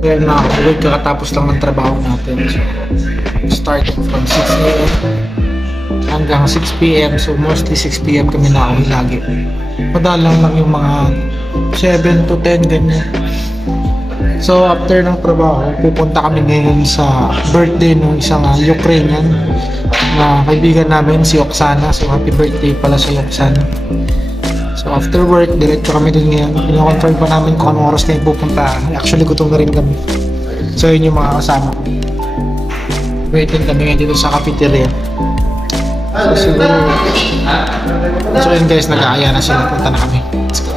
Kaya nakakawag kakatapos lang ng trabaho natin. So, starting from 6 a.m. hanggang 6 p.m. So, mostly 6 p.m. kami nakawag lagi. Madalang lang yung mga 7 to 10 ganyan. So, after ng trabaho, pupunta kami ngayon sa birthday ng isang Ukrainian na kaibigan namin, si Oksana. So, happy birthday pala sa Oksana. So, after work, diretso kami din ngayon. Pino-confirm pa namin kung anong oras na yung pupunta. Actually, gutom na rin kami. So, yun yung mga kasama ko. Waiting kami ngayon dito sa cafeteria. So, siguro... So, yun guys, nag-aaya na sila. Punta na kami. Let's go.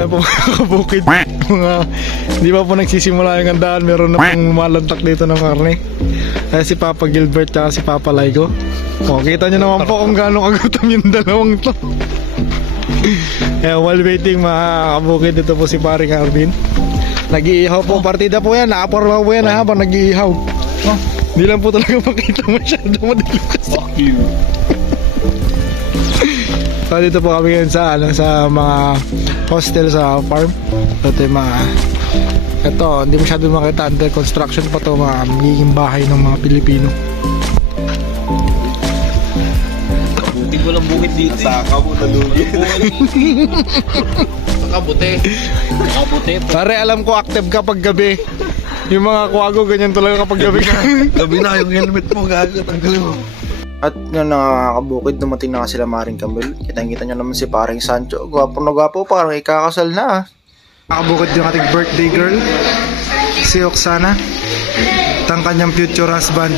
Ayan po mga kabukid, hindi pa po nagsisimula yung handaan, meron na pong lumalantak dito ng karne. Kaya si Papa Gilbert at si Papa Laigo. O, kita nyo naman po kung gaano kagutom yung dalawang to. Kaya while waiting mga kabukid, dito po si paring Arvin. Nag-iihaw po, partida po yan, nakaporma po yan habang nag-iihaw. Hindi lang po talaga makita masyado madilukas. Fuck you. So dito po kami ngayon sa mga hostel sa farm. Ito yung mga hindi masyado makita, under construction pa to, mga magiging bahay ng mga Pilipino. Buti ko lang bukit dito. Saka mo nalugit. Sakabuti. Pare, alam ko active kapag gabi. Yung mga kwago ganyan talaga kapag gabi. Gabi na yung helmet mo, gago, tanggalin mo. At nga nakakabukid, dumating na sila Maring Camille. Kitang-kita nyo naman si paring Sancho. Gwapo na gwapo, parang ikakasal na. Nakabukid yung ating birthday girl, si Oksana. At ang kanyang future husband.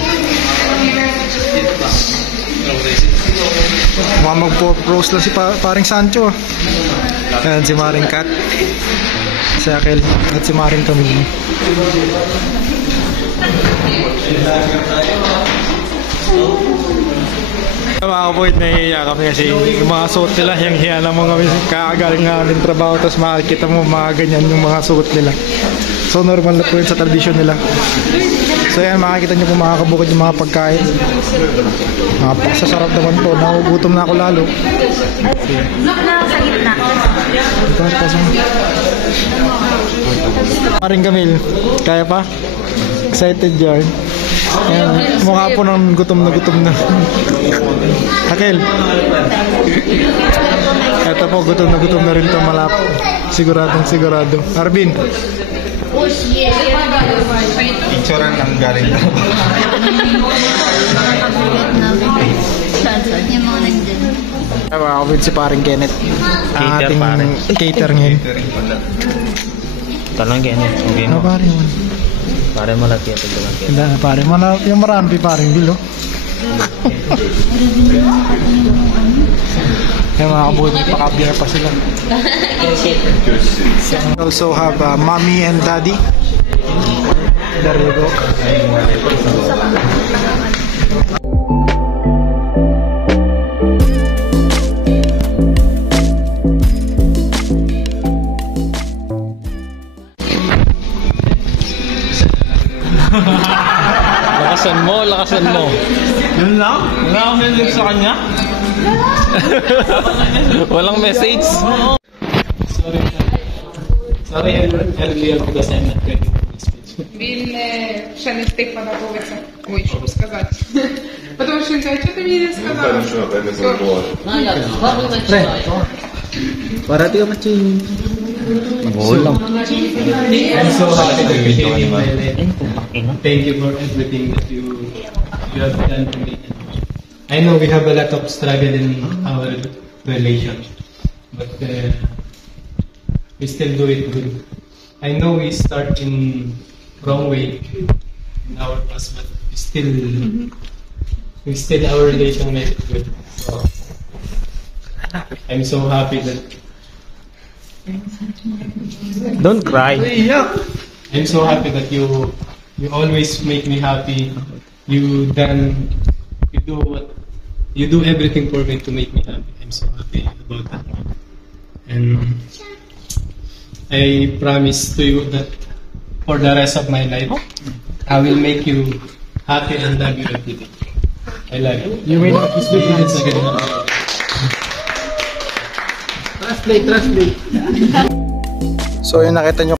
Mukhang mag-propose lang si paring Sancho. Ayan si Maring Kat, si Akel, at si Maring Camille. Mga kapatid, nahihiya kami kasi yung mga suot nila, yung hiya naman kami kakagaling nga namin trabaho, tapos makikita mo mga ganyan yung mga suot nila. So normal na po yun sa tradisyon nila. So yan, makikita nyo po mga kabukid yung mga pagkain. Napakasasarap naman po, nakugutom na ako lalo. Sa gitna. Maring Camille, kaya pa? Excited yan. Ayan, mukha po ng gutom na. Akel, eto po, gutom na rin ito, malapit. Sigurado. Arvin, Picturean ng galing na. Yung mga nandyan. mga kapit si paring Kenneth. Ang ating cater ngayon. Tanong Kenneth, okay mo? Pare mo. Pare malaki ito lang Kenneth. Hindi, pare. Yung marami paring bilo. Kaya mga kabuti, pakabiya pa sila. We also have mommy and daddy. There you go. Lakasan mo. Yun lang? Wala akong message sa kanya? Walang message. Sorry, earlier because I'm not ready for this speech. Він ще не встиг подобатися. Ой, що сказати. Тому що він каже, що ти мені не сказав? Para di ka matching. Magulang. I'm so happy to meet you. Thank you for everything that you have done to me. I know we have a lot of struggle in our relation, but we still do it good. I know we start in wrong way in our past, but we still our relation made it good. So I'm so happy that. Don't cry. I'm so happy that you always make me happy. You do everything for me to make me happy. I'm so happy about that. And I promise to you that for the rest of my life, I will make you happy and love you every day. I love you. You may not be Translate. So yun, nakita nyo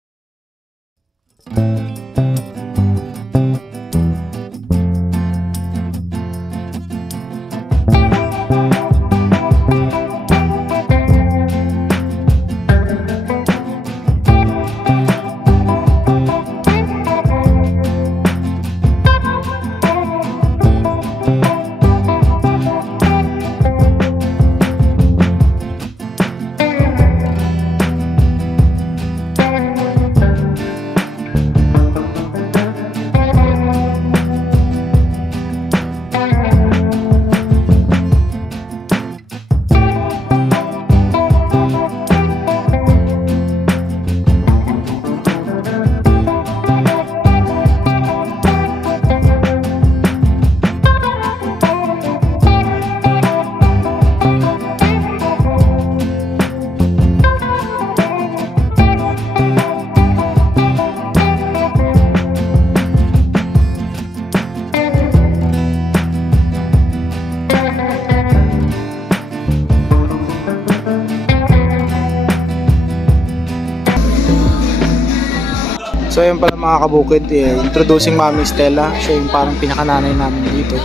So ayun pala mga kabukid, introducing Mami Stella. Siya yung parang pinakananay namin dito.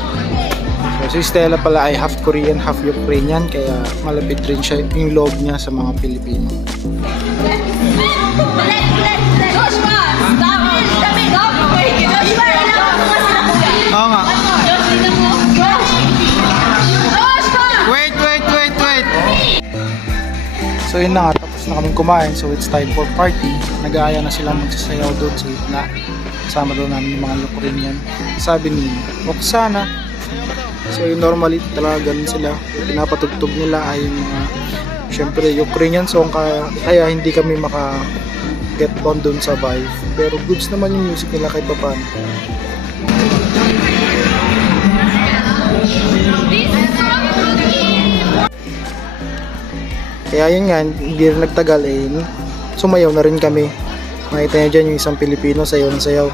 So si Stella pala ay half Korean, half Ukrainian, kaya malapit rin siya yung loob niya sa mga Pilipino. Oo nga. Wait. So yun na nga, tapos na kaming kumain, so it's time for party. Nag-aaya na sila magsasayaw doon sa gitna. Kasama doon namin yung mga Ukrainian. Sabi ni Oksana. So yung normally talaga ganun sila. Yung pinapatugtog nila ay yung mga syempre Ukrainian song, kaya hindi kami get on doon sa vibe. Pero goods naman yung music nila kahit paano. Kaya yun nga, hindi rin nagtagal sumayaw na rin kami. Makita nyo dyan yung isang Pilipino sayaw na sayaw.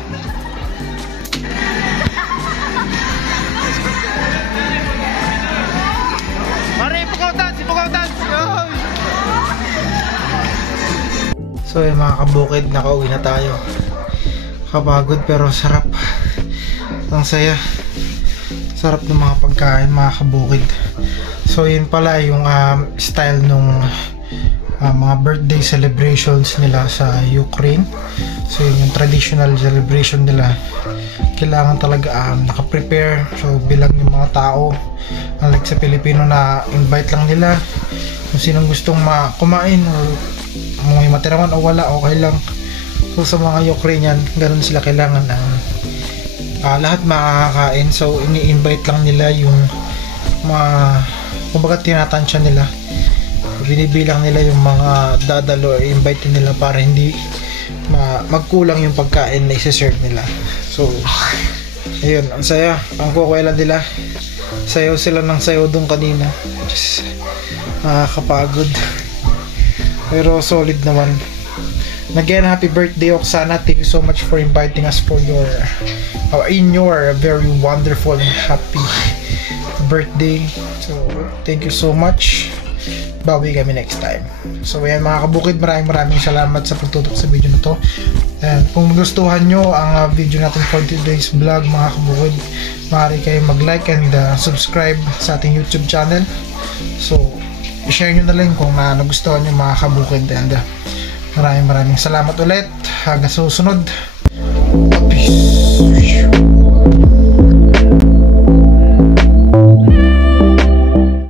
So yung mga kabukid, nakauwi na tayo. Kapagod pero sarap. Ang saya. Sarap ng mga pagkain, mga kabukid. So yun pala yung style nung mga birthday celebrations nila sa Ukraine. So yun yung traditional celebration nila. Kailangan talaga naka-prepare. So bilang yung mga tao, unlike sa Pilipino na invite lang nila kung sinong gustong kumain o may matira man o wala, okay lang. So sa mga Ukrainian, ganun sila, kailangan lahat makakain. So ini-invite lang nila yung mga, kumbaga tinatansya nila, binibilang nila yung mga dadalo, invite nila para hindi magkulang yung pagkain na isa-serve nila. So ayun, ang saya. Ang kukwela nila, sayaw sila ng sayaw doon kanina. Just nakakapagod pero solid naman. Again, happy birthday Oksana. Thank you so much for inviting us for your in your very wonderful and happy birthday. So thank you so much. Bawi kami next time. So ayan mga kabukid, maraming salamat sa pagtutok sa video na to. And kung gustuhan nyo ang video natin for today's vlog mga kabukid, maaari kayo mag-like and subscribe sa ating YouTube channel. So i-share nyo na lang kung nagustuhan nyo mga kabukid. And maraming salamat ulit. Hanggang sa susunod. Peace.